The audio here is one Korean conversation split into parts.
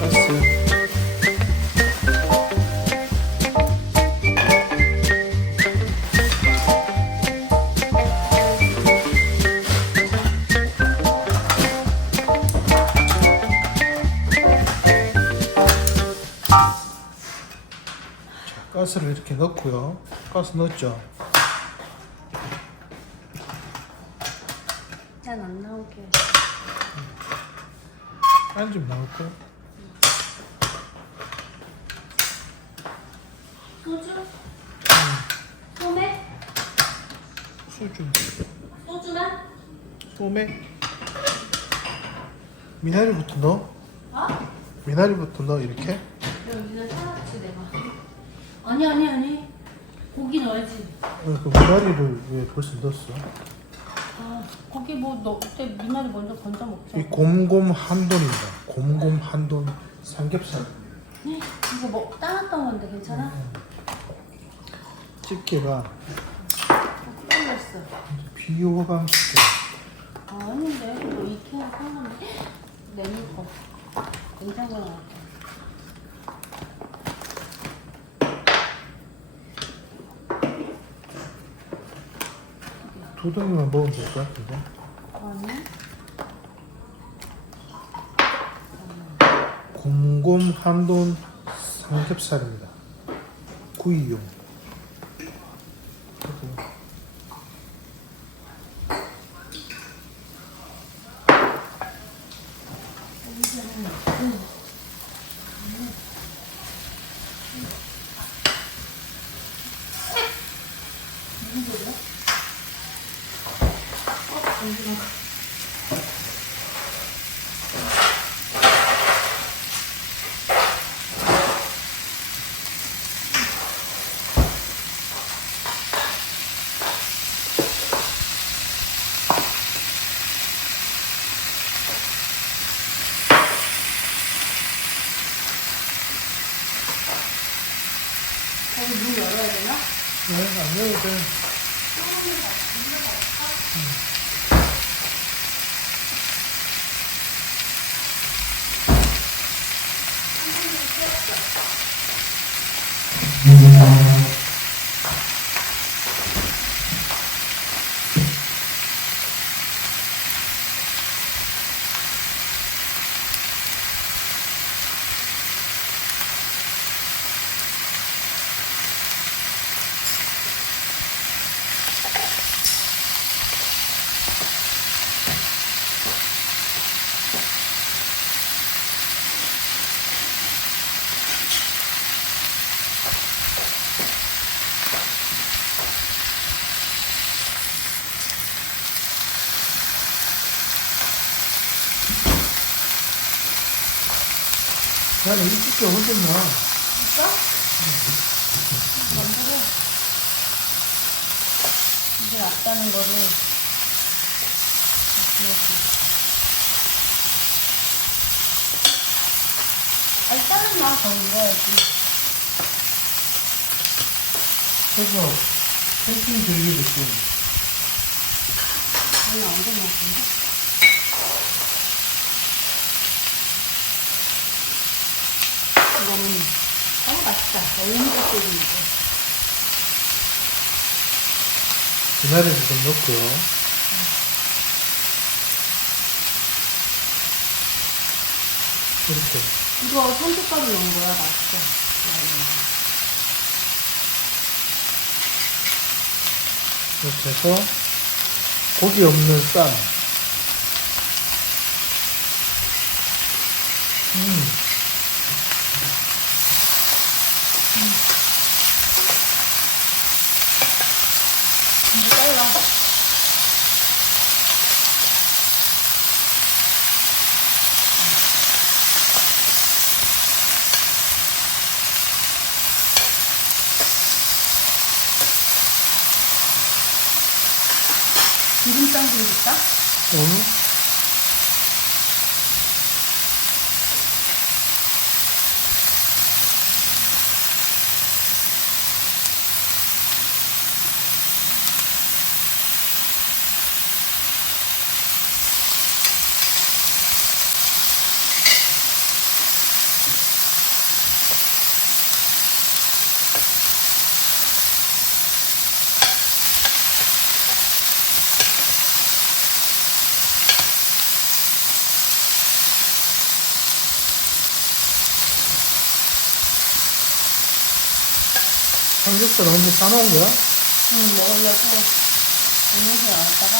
가스. 자, 가스를 이렇게 넣고요. 가스 넣었죠. 난 안 나오게. 안 좀 나올까요? 소주? 소맥? 소주. 소주만? 소맥. 미나리부터 넣어? 어? 미나리부터 넣어 이렇게? 여기는 사놨지 내가. 아니 아니 아니. 고기 넣어야지. 왜 그 미나리를 왜 벌써 넣었어? 아 고기 뭐 넣을 때 미나리 먼저 건져 먹자. 이 곰곰 한돈입니다. 곰곰 한돈 삼겹살. 이거 뭐 따놨던 건데 괜찮아? 집게가 떨렸어. 비호감 집게. 아닌데 뭐 이케아 사는데 내밀 거. 괜찮은 거 같아. 두 덩이만 먹으면 될것 같은데. 아니? 곰곰 한돈 삼겹살입니다. 구이용. 거기 문 열어야 되나? 네, 안 넣어도 돼. 나는 이 집게 훨씬 나. 있어? 먼저 해. 이게 낫다는 거를 아니 다른 맛더 익어야지 그래서 캠핑 들기 느낌. 아니 안된 것 같은데? 거는 너무 맛있다 얼음가 끓이니까 미나리를 좀 넣고요. 이렇게. 이거 손톱가루 넣은 거야 맛있어 이렇게 해서 고기 없는 쌈. 음. 기름장 좀 줄까? 음. 삼겹살 언제 싸놓은 거야? 응, 먹으려고 음료수 나왔다가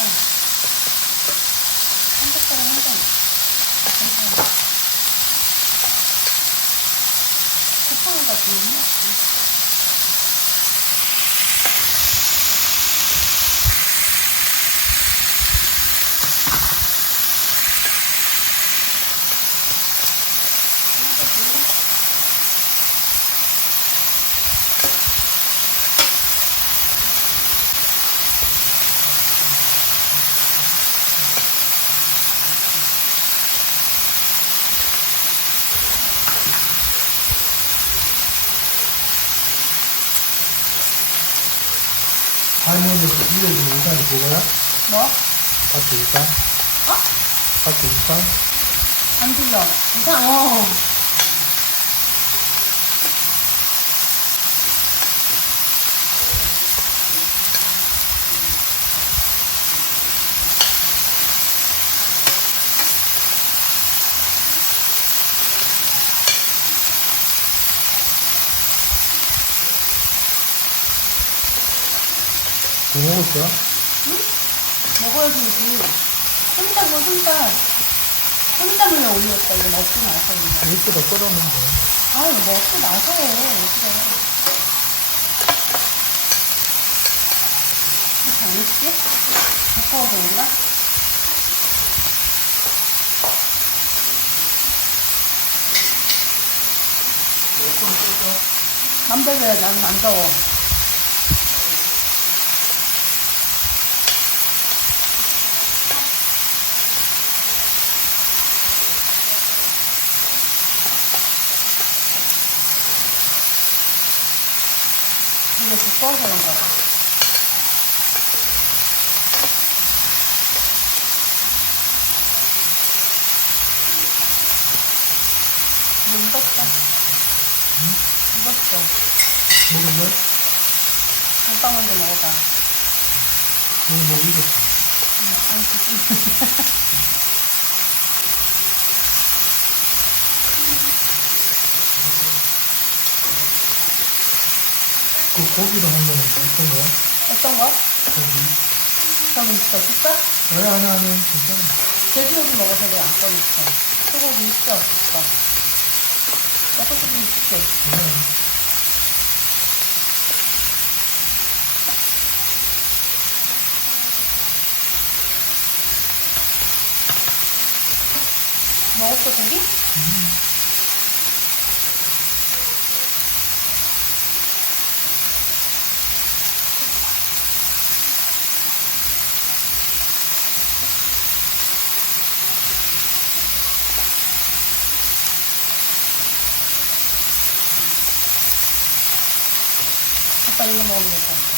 삼겹살은 하자. 괜찮아. 쿠팡에다 주문해. 할머니들 집에 있는 우산이 그거야? 뭐? 밖에 우산? 어? 밖에 우산? 안 들려. 이상, 어. 뭐 거야? 먹어야지. 손땀, 뭐 손땀. 손땀을 올렸다. 이거 먹고 나서. 이거. 이렇게다 끓여놓으면 돼. 아, 이거 먹고 나서 해. 왜 그래. 아니지? 두꺼워서 그런가? 맘대로 해. 나는 안 더워. 이게 두꺼워서 그런가 봐. 이거 익었어. 익었어. 먹을래? 오빠 먼저 먹어봐. 이거 먹이겠어. 응, 안 뜯지. 그 고기로 한 거는 어떤 거야? 어떤 거? 고기. 그럼 진짜 줄까? 아니, 아니, 아니. 괜찮아. 돼지고기 먹어서 내가 안 꺼냈어. 소고기 있어, 없어. 먹고 싶으면. 먹었어, 고 기? 오빠 이거 먹으면 될 것 같아.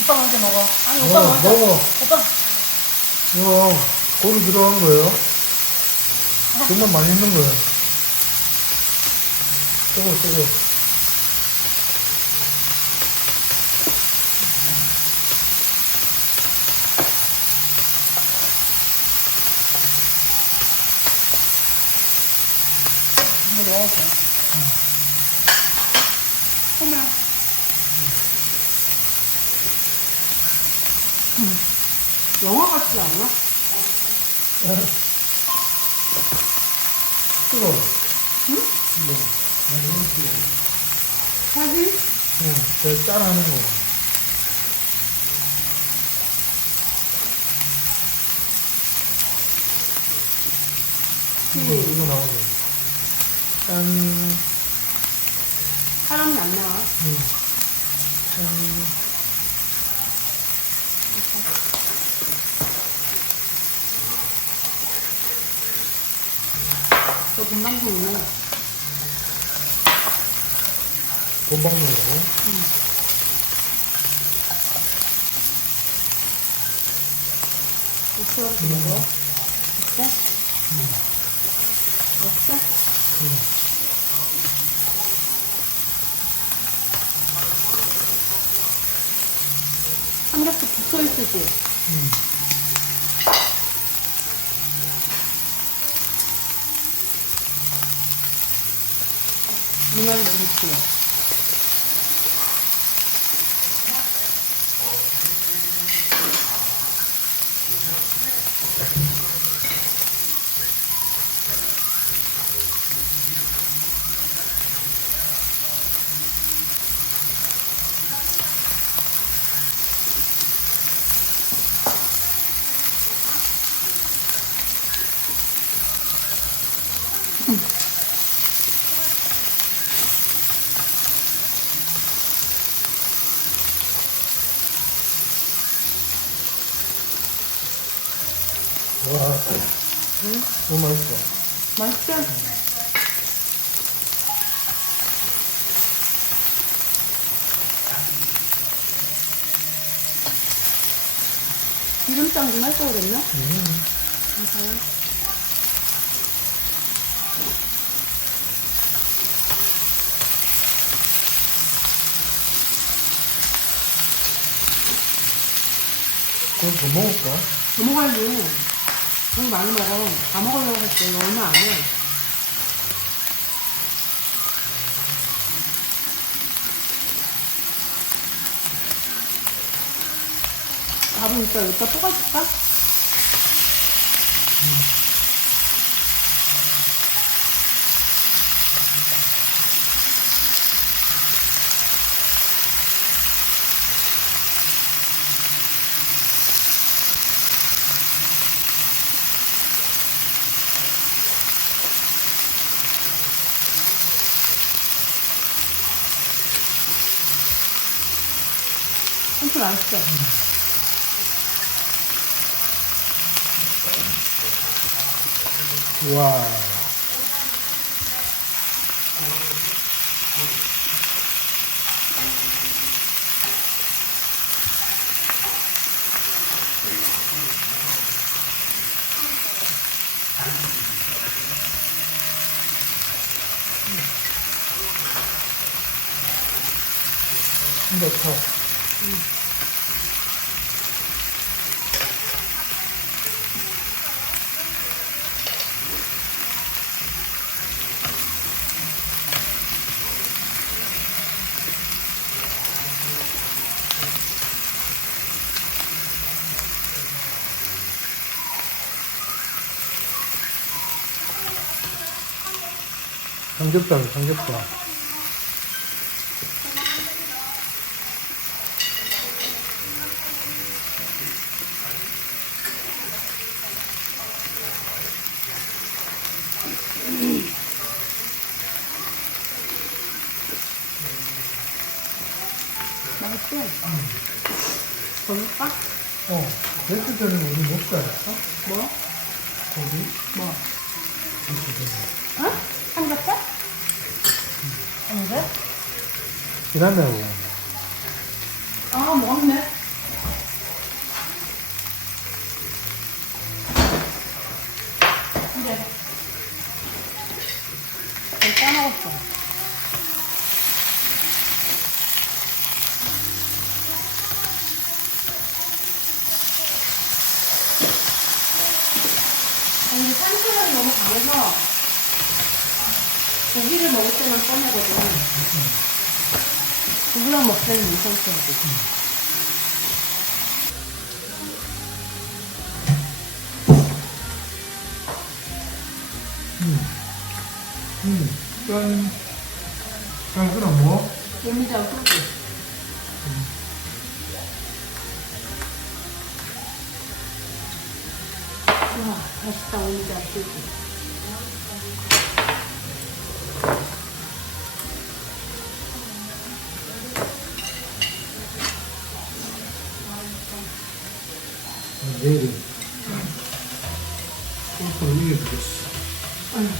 오빠 먼저 먹어. 아니, 오빠 먹어, 먼저. 먹어. 오빠. 이거 고기 들어간 거예요. 정말 맛있는 거예요. 뜨거, 뜨거. 이거 넣어줘. 어머. 영화 같지 않아? 뜨거. 응? 뜨거. 사진? 응, 제가 짜라는 거. 이거, 이거 나오죠. 짠. 사람이 안 나와. 응. 저 금방송 있네. 본방송이고. 어떻게 하고 먹어? 어때? 어때? 응. 삼겹살 붙어있으지? 응. 이만 넣을 와, 응? 너무 맛있어. 맛있죠? 기름장 좀할걸 그랬나? 음. 그럼 더 먹을까? 더 먹어야지. 너무 많이 먹어. 다 먹으려고 했더니 얼마 안 해. 밥은 이따 여기다 뽑아줄까? 엄청 맛있어. 와. 진짜 커. 삼겹살, 삼겹살. 지난다고. 아, 먹었네. 이제. 잘 까먹었어. 아니, 산소량이 너무 강해서 고기를 먹을 때만 꺼내거든. 먹을 때는 이 상태야. 음, 짠. 짠, 그럼 뭐? 예미장 내일은. 소스를 위에 두겠어. 응.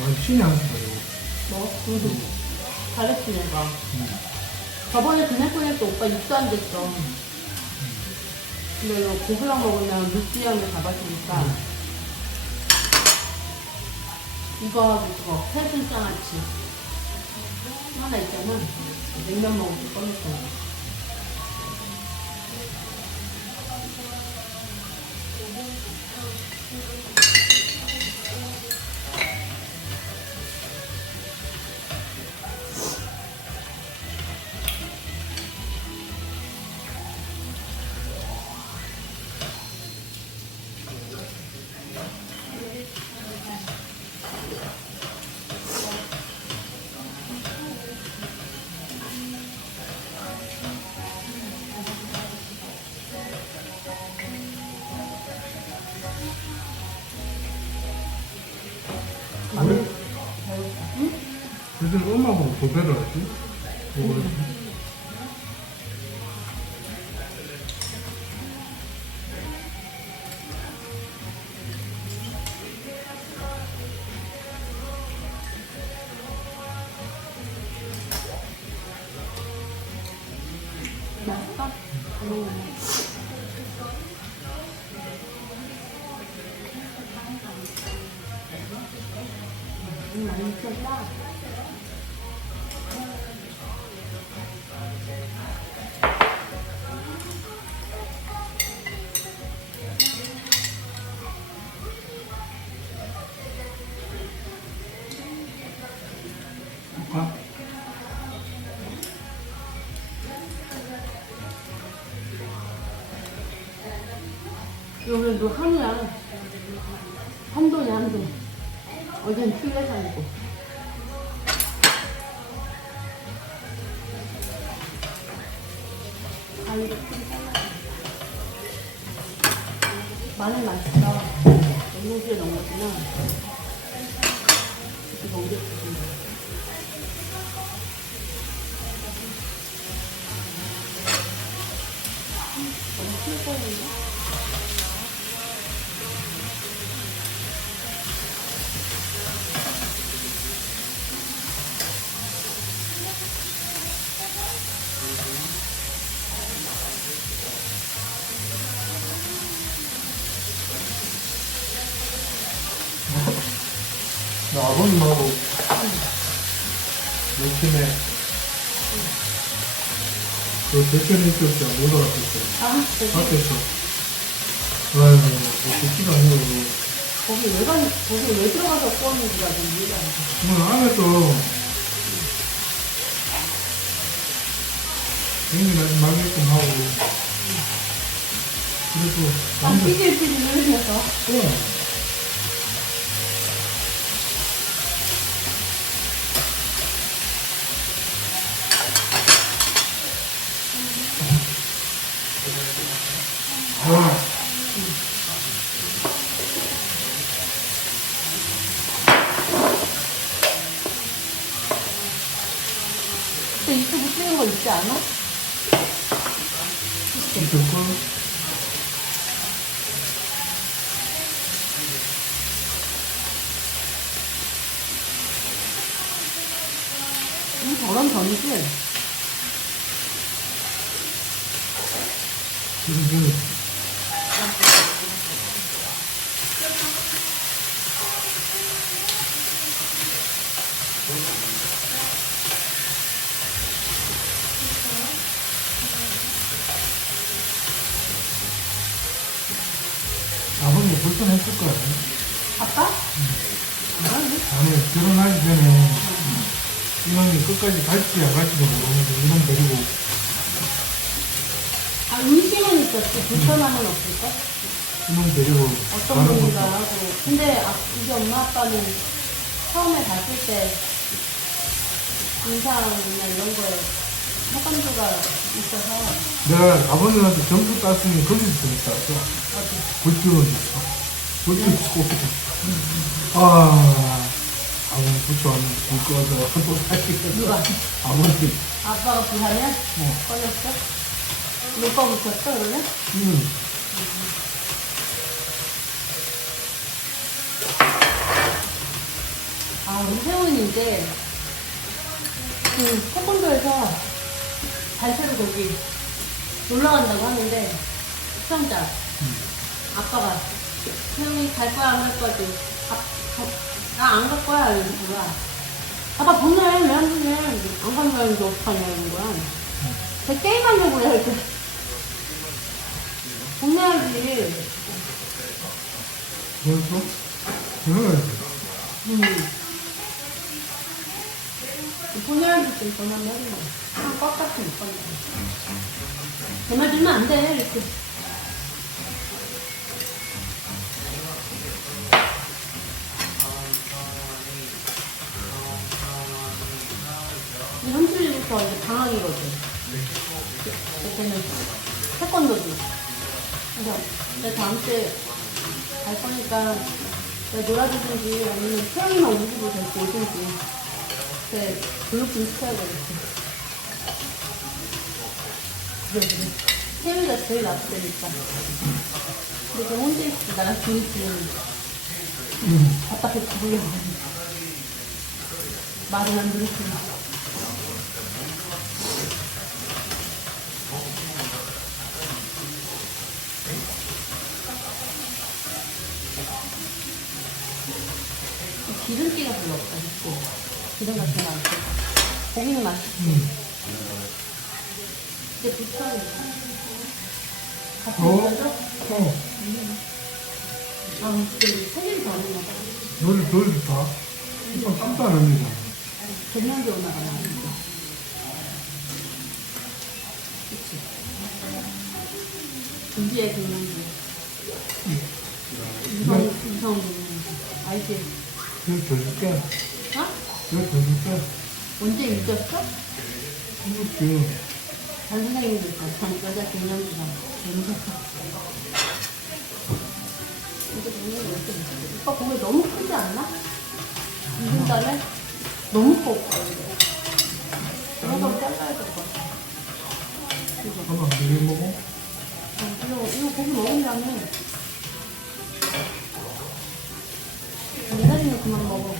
와, 신이 안 쓰다, 이거. 뭐? 두두. 잘했지, 내가. 저번에 그네코네 때 오빠 입도 안 됐어. 근데 이거 고기랑 먹으면 육수향을 잡아주니까. 이거하고 그거, 패슨 장아찌. 하나 있잖아. 냉면 먹을 때 꺼냈잖아. 요즘 엄마하고 도배를 하지? 뭐, 여기도 한이야. 한돈이 한돈. 어젠 칠레산이고. 아버님하고 열심히 그 대표님 있었죠. 못 알아듣었어요. 아, 거기, 밖에서. 아이고, 뭐, 듣지도 않냐고. 거기 왜 가, 거기 왜 들어가서 구웠는지가 좀 이해가 안 돼. 오늘 안에서 굉장히 아주 말게끔 하고 그래도 아, 남들 삐질삐질 흘려서. 어. 있지 않아? 음, 저런 전이지? 지금 그 아버님 불편했을 거야. 아빠? 아니, 아니 결혼하기 전에 이놈이 끝까지 갈지 안 갈지도 모르면서 이놈 데리고 아, 의심은 있었지. 불편함은 없을까? 이놈 데리고 어떤 가는 분인가 것도 하고. 근데 아, 우리 엄마 아빠는 처음에 봤을 때 인상이나 이런 거에 호감도가 있어서 내가 아버님한테 점수 땄으니 거기서 점수 땄어. 어디 불주는 불주 쏘고 아 아버님 부처하면 불 꺼져 또 다시 누가? 아버님 아빠가 부산에 어. 꺼냈어? 오빠 붙였어 그러면? 음. 아 우리 세훈이 이제 그 태권도에서 발표를 거기 놀러 간다고 하는데 수영장 아빠가 세훈이 갈 거야 안 갈 거야 나 안 갈 거야 이러는 거야 아빠 보내 왜안 보내 안 가는 거야 이제 어떡하냐 이러는 거야. 쟤 게임 하려고 그래 이렇게 보내야지 벌써? 그래야지. 음. 보내야지 좀 전화를 하는 거야 꽉못 간다 제말 들면 안 돼 이렇게 이 현실부터 이제 방학이거든. 그때는 태권도도. 그래서 내 다음 주에 갈 거니까 내가 놀아주든지 아니면 태영이만 우주로 데리고 오든지 네, 블루풍 시켜야 되겠어. 그래, 그래. 태우가 제일 낫다니까. 근데 저 혼자 있을 때 나랑 둘이는 음. 답답해 죽으려고. 말을 안 들었으니. 기름기가 별로 없다, 그치? 기름 같은 거안 써. 고기는 맛있어. 음. 근데 부처는 같이 어? 먹어줘? 어. 아, 근데 세개를 더 하는 거다. 덜 좋다. 이പ്പം 깜짝 놀랍니다. 갱년기 오나가 나니까. 그치? 준비의 갱년기. 이성, 이성 갱년기. 알지? 이거 더 줄게. 어? 이거 더 줄게. 언제 잊었어? 이거 전 선생님도 있어. 전 여자 갱년기가. 재밌었어. 이게 먹는 거 이렇게 먹지? 오빠 고기 너무 크지 않나? 익은 다음에 너무 커, 오빠 이거. 이거 잘라야 될 것 같아. 이거. 한번 되게 먹어. 어, 이거, 이거 고기 먹으려면 기다리면 그만 먹어.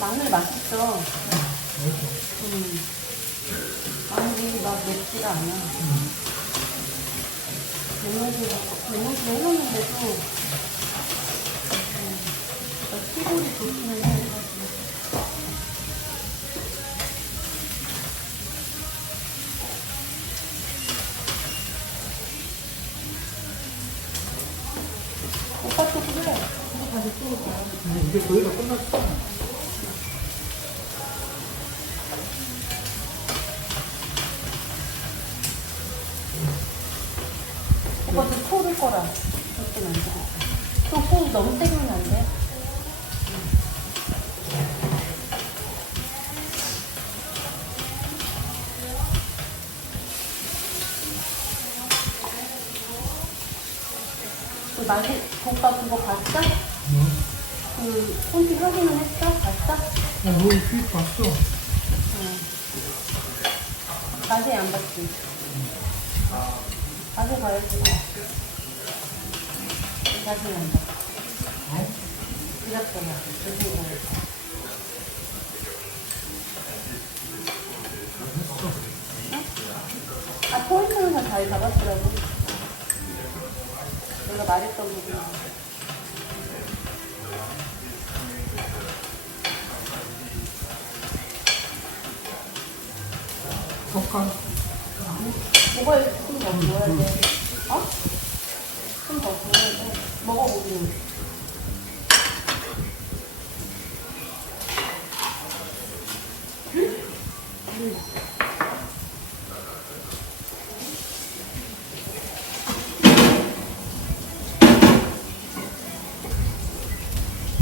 마늘 맛있어. 맛있어. 음. 마늘이 막 맵지가 않아. 냉면도 해놓는데도, 피골이 좋기는 해. 오빠 또 그래. 이거 다시 찍을 거야. 이제 다 끝났어. 자세히 안 봤지? 자세히 봐야지. 자세히 안? 이랬더니 자세히 봐야지. 했어. 아, 포인트는 다잘 잡았더라고. 내가 말했던 부분. 똑같. 뭐가 좀더 구워야 돼? 어? 좀더 구워야 돼. 먹어보기.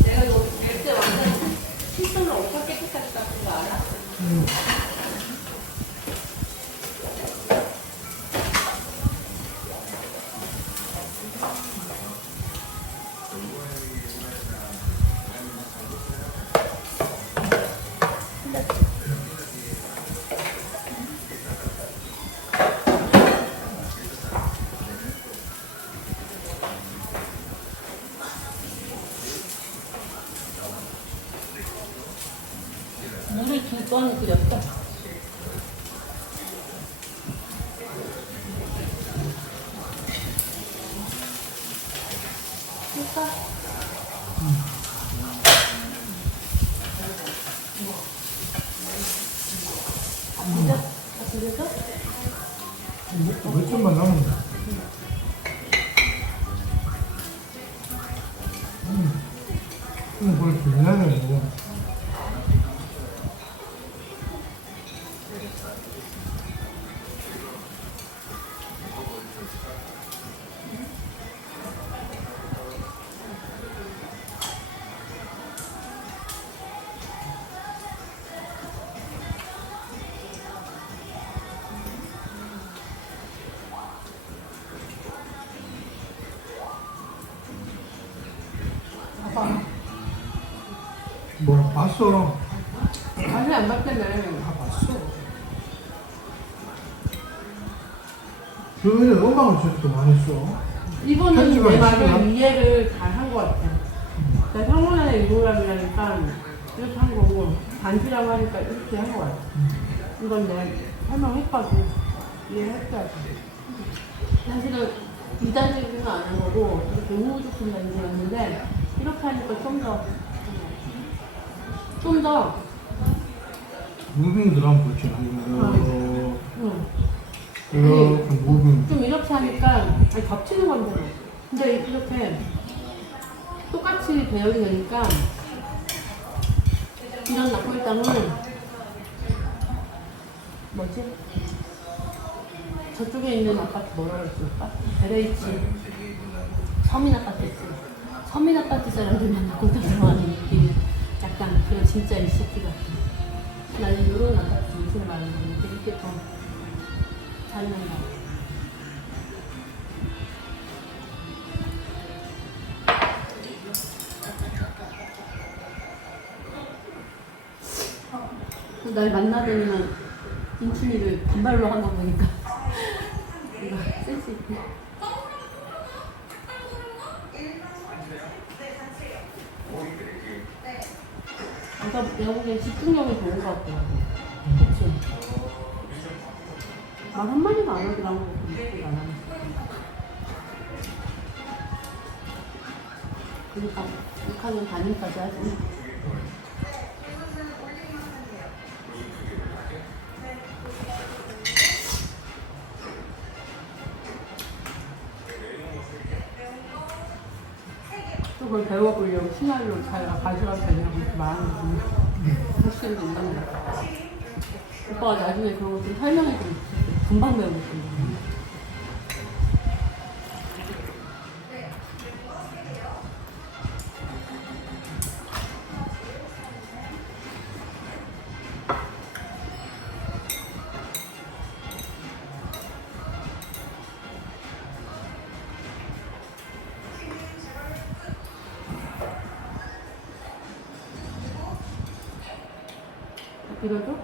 내가 이거 낼때 완전 칫솔로 엄청 깨끗하게 닦은 거 알아? 음. 뭘 중요하네, 이 이해했어야지. 사실은 이단적으로는 안한 거고 이렇게 우후죽순 단지였는데 이렇게 하니까 좀 더, 좀 더, 무빙 드럼. 어, 응. 이렇게 무빙. 좀 이렇게 하니까 아니, 겹치는 건데 뭐. 근데 이렇게 똑같이 배열이 되니까 이런 낙골당은 뭐지? 저쪽에 있는 아파트 뭐라고 했을까? LH. 서민 아파트 있지. 서민 아파트 사람들만 낙골당 좋아하는 느낌 약간 그거 진짜 이 새끼 같아 나는 이런 아파트 요즘에 말하는 건데 이렇게 더 잘 난다. 날 만나더니만 인춘이를 반발로 한 거 보니까 이거 센스 있고 아까 내가 보기엔 집중력이 좋은 것 같더라고 그치? 말 한마디도 안 나온 거 같은데 안 하네 그러니까 6학년 담임까지 하지 배워보려고 자기가 가져가도 되냐고 이렇게 말하는 거지. 확실히 된다는 거. 오빠가 나중에 그런 거 좀 설명해 주면 좋겠어. 금방 배우고 싶은데. 이거도?